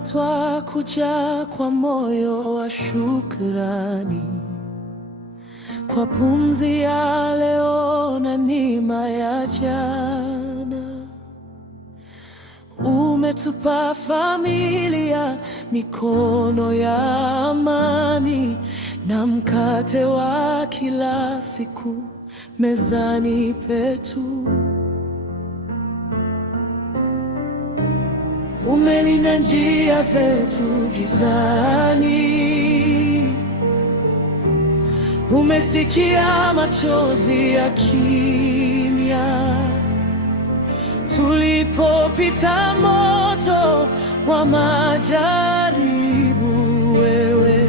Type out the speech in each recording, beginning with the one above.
Bwana, twakuja kwa moyo wa shukrani, kwa pumzi ya leo na neema ya jana. Umetupa familia, mikono ya amani, na mkate wa kila siku mezani petu. Umelinda njia zetu gizani, umesikia machozi ya kimya. Tulipopita moto wa majaribu, wewe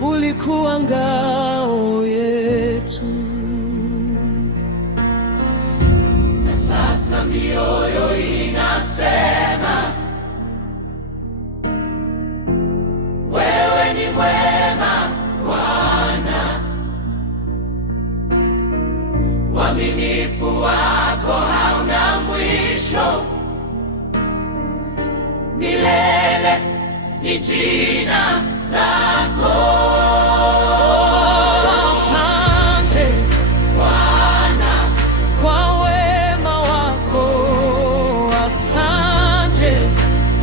ulikuwa ngao yetu. Na sasa mioyo inasema, wewe ni mwema Bwana, uaminifu wako hauna mwisho. Milele ni jina lako. Asante Bwana kwa wema wako, asante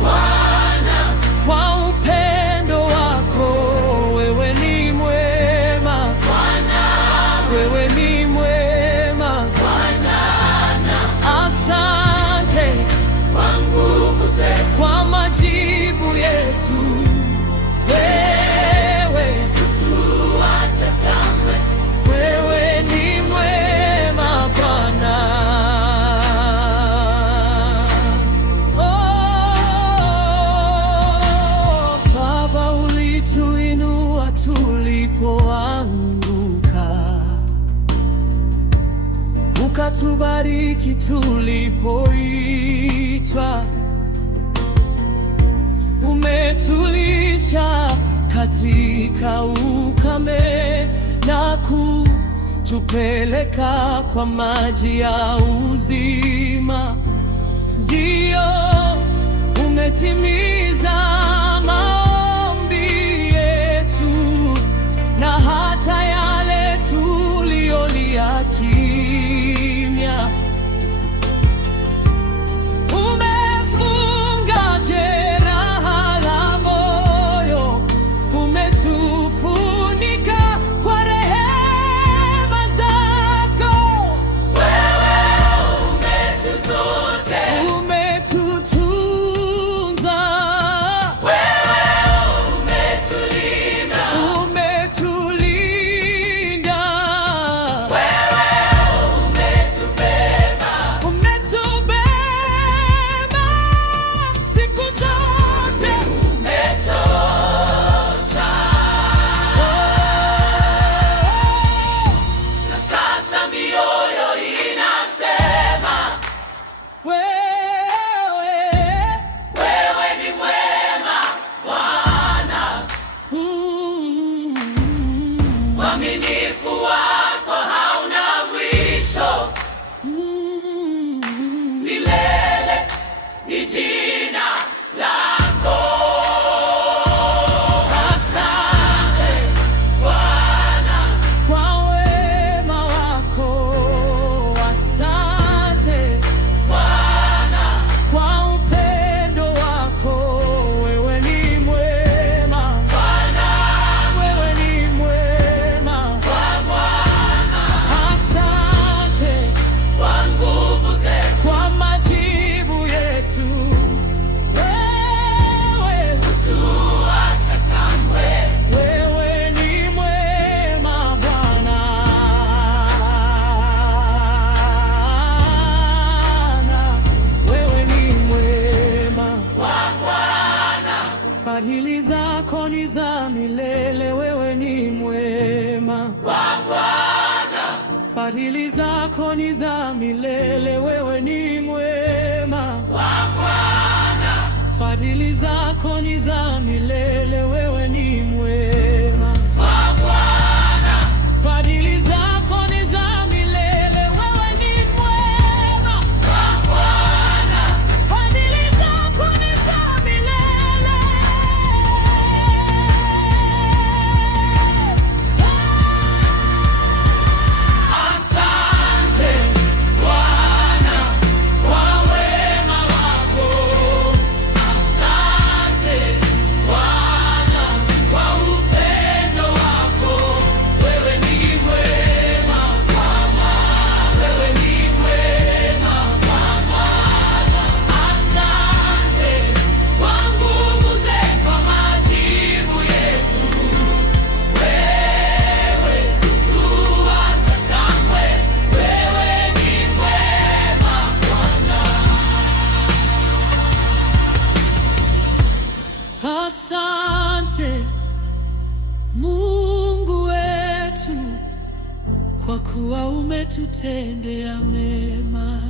Bwana kwa upendo wako. Wewe ni mwema Bwana, wewe ni mwema Bwana. Asante kwa nguvu zetu, kwa majibu yetu. Wewe hutuacha kamwe, wewe ni mwema Bwana. Oh, Baba, ulituinua tulipoanguka, ukatubariki tulipoitwa. Umetulisha katika ukame na kutupeleka kwa maji ya uzima. Ndio, umetimiza maombi yetu na hata yale tuliolia kimya. Umefunga jeraha la moyo, umetufunika kwa rehema zako. Wewe umetutunza, wewe umetulinda, wewe umetubeba siku zote. Umetosha. Na sasa mioyo inasema, wewe ni mwema Bwana, uaminifu wako hauna mwisho. Milele ni jina lako. Asante Bwana kwa wema wako, asante Bwana kwa upendo wako. Wewe ni mwema Bwana, wewe ni mwema Bwana. Asante kwa nguvu zetu, kwa majibu yetu. Wewe hutuacha kamwe, wewe ni mwema Bwana. Wewe ni mwema Bwana, fadhili zako ni za milele. Wewe ni mwema Bwana, fadhili zako ni za milele. Wewe ni mwema Bwana, fadhili zako ni za milele. Wewe ni mwema Bwana, fadhili zako ni za milele. Wewe ni mwema Bwana, fadhili zako ni za milele. Asante Mungu wetu, kwa kuwa umetutendea mema.